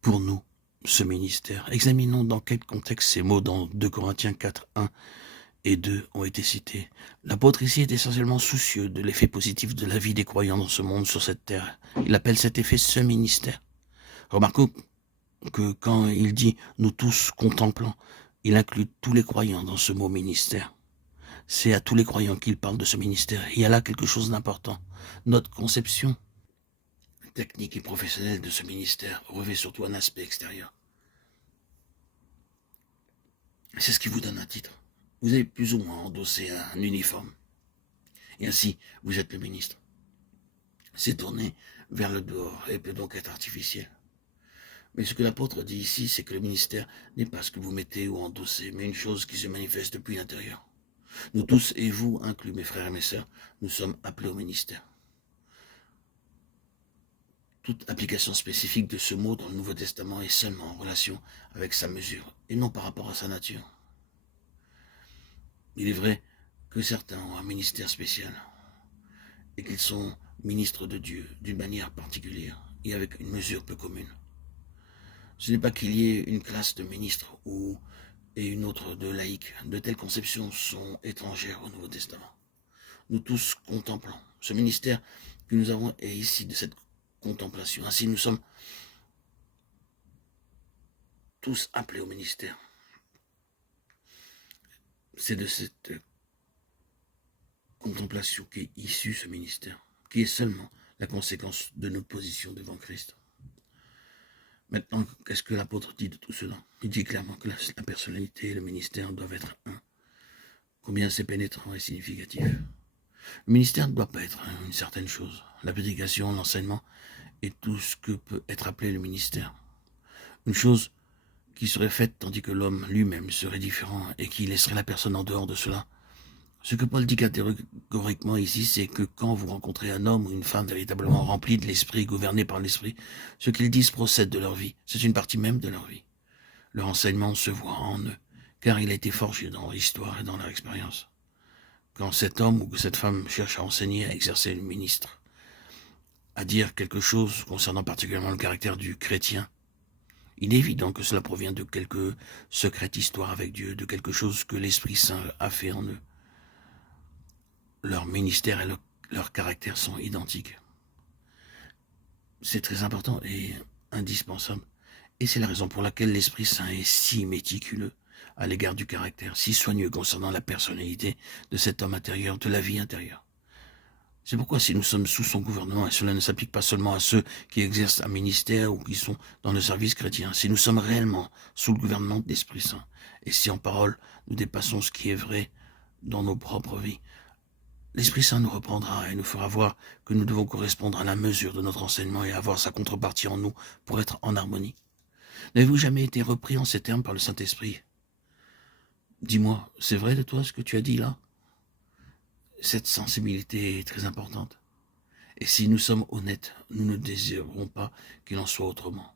pour nous ce ministère. Examinons dans quel contexte ces mots dans 2 Corinthiens 4, 1 et 2 ont été cités. L'apôtre ici est essentiellement soucieux de l'effet positif de la vie des croyants dans ce monde, sur cette terre. Il appelle cet effet ce ministère. Remarquons que quand il dit « nous tous contemplants », il inclut tous les croyants dans ce mot ministère. C'est à tous les croyants qu'il parle de ce ministère. Il y a là quelque chose d'important. Notre conception technique et professionnelle de ce ministère revêt surtout un aspect extérieur. C'est ce qui vous donne un titre. Vous avez plus ou moins endossé un uniforme. Et ainsi, vous êtes le ministre. C'est tourné vers le dehors et peut donc être artificiel. Mais ce que l'apôtre dit ici, c'est que le ministère n'est pas ce que vous mettez ou endossez, mais une chose qui se manifeste depuis l'intérieur. Nous tous, et vous inclus, mes frères et mes sœurs, nous sommes appelés au ministère. Toute application spécifique de ce mot dans le Nouveau Testament est seulement en relation avec sa mesure, et non par rapport à sa nature. Il est vrai que certains ont un ministère spécial, et qu'ils sont ministres de Dieu d'une manière particulière, et avec une mesure peu commune. Ce n'est pas qu'il y ait une classe de ministres et une autre de laïcs. De telles conceptions sont étrangères au Nouveau Testament. Nous tous contemplons. Ce ministère que nous avons est ici de cette contemplation. Ainsi, nous sommes tous appelés au ministère. C'est de cette contemplation qu'est issu ce ministère, qui est seulement la conséquence de notre position devant Christ. Maintenant, qu'est-ce que l'apôtre dit de tout cela? Il dit clairement que la personnalité et le ministère doivent être un. Combien c'est pénétrant et significatif. Le ministère ne doit pas être une certaine chose. La prédication, l'enseignement et tout ce que peut être appelé le ministère. Une chose qui serait faite tandis que l'homme lui-même serait différent et qui laisserait la personne en dehors de cela. Ce que Paul dit catégoriquement ici, c'est que quand vous rencontrez un homme ou une femme véritablement rempli de l'esprit, gouverné par l'esprit, ce qu'ils disent procède de leur vie. C'est une partie même de leur vie. Leur enseignement se voit en eux, car il a été forgé dans l'histoire et dans leur expérience. Quand cet homme ou cette femme cherche à enseigner, à exercer le ministre, à dire quelque chose concernant particulièrement le caractère du chrétien, il est évident que cela provient de quelque secrète histoire avec Dieu, de quelque chose que l'Esprit Saint a fait en eux. Leur ministère et leur caractère sont identiques. C'est très important et indispensable. Et c'est la raison pour laquelle l'Esprit Saint est si méticuleux à l'égard du caractère, si soigneux concernant la personnalité de cet homme intérieur, de la vie intérieure. C'est pourquoi si nous sommes sous son gouvernement, et cela ne s'applique pas seulement à ceux qui exercent un ministère ou qui sont dans le service chrétien, si nous sommes réellement sous le gouvernement de l'Esprit Saint, et si en parole nous dépassons ce qui est vrai dans nos propres vies, l'Esprit Saint nous reprendra et nous fera voir que nous devons correspondre à la mesure de notre enseignement et avoir sa contrepartie en nous pour être en harmonie. N'avez-vous jamais été repris en ces termes par le Saint-Esprit? Dis-moi, c'est vrai de toi ce que tu as dit là? Cette sensibilité est très importante. Et si nous sommes honnêtes, nous ne désirerons pas qu'il en soit autrement.